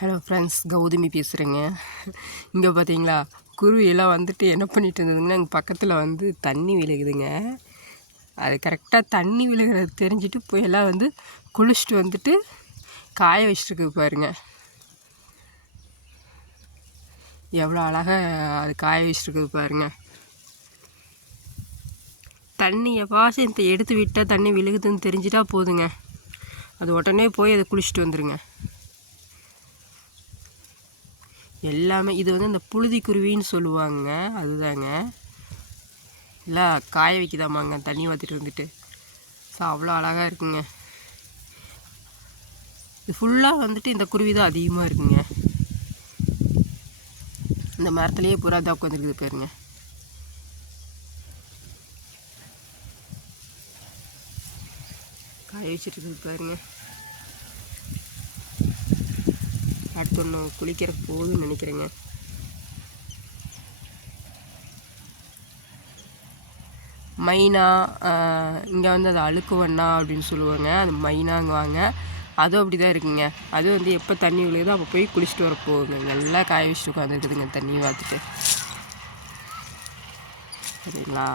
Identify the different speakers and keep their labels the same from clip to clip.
Speaker 1: Hello friends Gautami பேசுகிறேங்க இங்கே பார்த்தீங்களா குருவியெல்லாம் வந்துட்டு என்ன பண்ணிட்டு இருந்ததுங்கன்னா எங்கள் பக்கத்தில் வந்து தண்ணி விழுகுதுங்க. அது கரெக்டாக தண்ணி விழுகிறது தெரிஞ்சுட்டு போய் எல்லாம் வந்து குளிச்சுட்டு வந்துட்டு காய வச்சுட்டுருக்கு பாருங்க. எவ்வளோ அழகாக அது காய வச்சுருக்குது பாருங்க. தண்ணி எப்பாச்சும் எடுத்து விட்டால் தண்ணி விழுகுதுன்னு தெரிஞ்சிட்டா போதுங்க. அது உடனே போய் அதை குளிச்சுட்டு வந்துடுங்க எல்லாமே இது வந்து இந்த புழுதி குருவின்னு சொல்லுவாங்க அதுதாங்க. எல்லாம் காய வைக்குதாமாங்க தண்ணி ஊற்றிட்டு வந்துட்டு. ஸோ அவ்வளோ அழகாக இருக்குங்க. இது ஃபுல்லாக வந்துட்டு இந்த குருவி தான் அதிகமாக இருக்குங்க. இந்த மரத்துலேயே பூரா தான் உட்காந்துருக்குது பாருங்க. காய வச்சுட்டு இருக்குது பாருங்க. அடுத்து ஒன்று குளிக்கிற போதுன்னு நினைக்கிறேங்க. மைனா இங்கே வந்து அது அழுக்கு வண்ணா அப்படின்னு சொல்லுவாங்க. அது மைனாங்குவாங்க. அதுவும் அப்படி தான் இருக்குங்க. அது வந்து எப்போ தண்ணி விழுகுதோ அப்போ போய் குளிச்சுட்டு வர போகுங்க. நல்லா காய வச்சுட்டு உட்காந்துருக்குதுங்க தண்ணி பார்த்துட்டு சரிங்களா?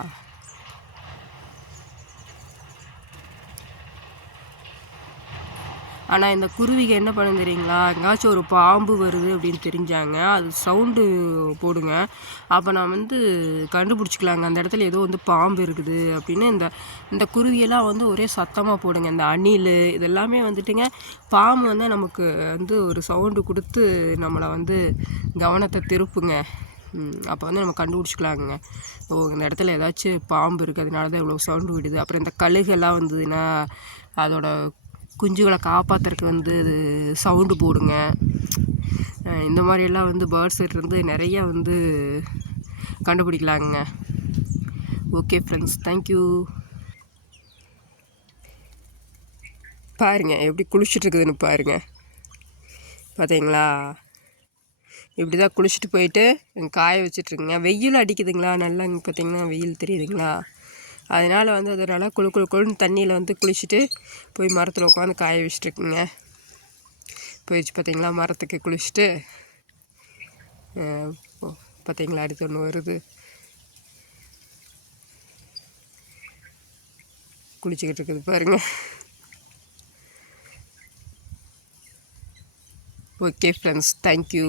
Speaker 1: ஆனால் இந்த குருவிக்கு என்ன பண்ணும் தெரியுங்களா? எங்கேயாச்சும் ஒரு பாம்பு வருது அப்படின்னு தெரிஞ்சாங்க. அது சவுண்டு போடுங்க. அப்போ நான் வந்து கண்டுபிடிச்சிக்கலாங்க. அந்த இடத்துல ஏதோ வந்து பாம்பு இருக்குது அப்படின்னு இந்த இந்த குருவியெல்லாம் வந்து ஒரே சத்தமாக போடுங்க. இந்த அணில் இதெல்லாமே வந்துட்டுங்க பாம்பு வந்து நமக்கு வந்து ஒரு சவுண்டு கொடுத்து நம்மளை வந்து கவனத்தை திருப்புங்க. அப்போ வந்து நம்ம கண்டுபிடிச்சிக்கலாங்க. ஓ இந்த இடத்துல ஏதாச்சும் பாம்பு இருக்குது அதனால தான் இவ்வளோ சவுண்டு விடுது. அப்புறம் இந்த கழுகெல்லாம் வந்ததுன்னா அதோட குஞ்சுகளை காப்பாற்றுறக்கு வந்து அது சவுண்டு போடுங்க. இந்த மாதிரியெல்லாம் வந்து பேர்ட்ஸ்கிட்டருந்து நிறையா வந்து கண்டுபிடிக்கலாங்க. ஓகே ஃப்ரெண்ட்ஸ் தேங்க்யூ பாருங்க எப்படி குளிச்சுட்ருக்குதுன்னு பாருங்கள் பார்த்தீங்களா இப்படி தான் குளிச்சுட்டு போயிட்டு காய வச்சிட்ருக்குங்க வெயில் அடிக்குதுங்களா? நல்லா பார்த்தீங்கன்னா வெயில் தெரியுதுங்களா? அதனால் வந்து அது நல்லா குழு குழு குழுன்னு தண்ணியில் வந்து குளிச்சுட்டு போய் மரத்தில் உட்காந்து காய வச்சுட்ருக்குங்க போயிடுச்சு பார்த்தீங்களா மரத்துக்கு குளிச்சுட்டு பார்த்தீங்களா அடுத்து ஒன்று வருது. குளிச்சுக்கிட்டு இருக்குது பாருங்க. Okay friends thank you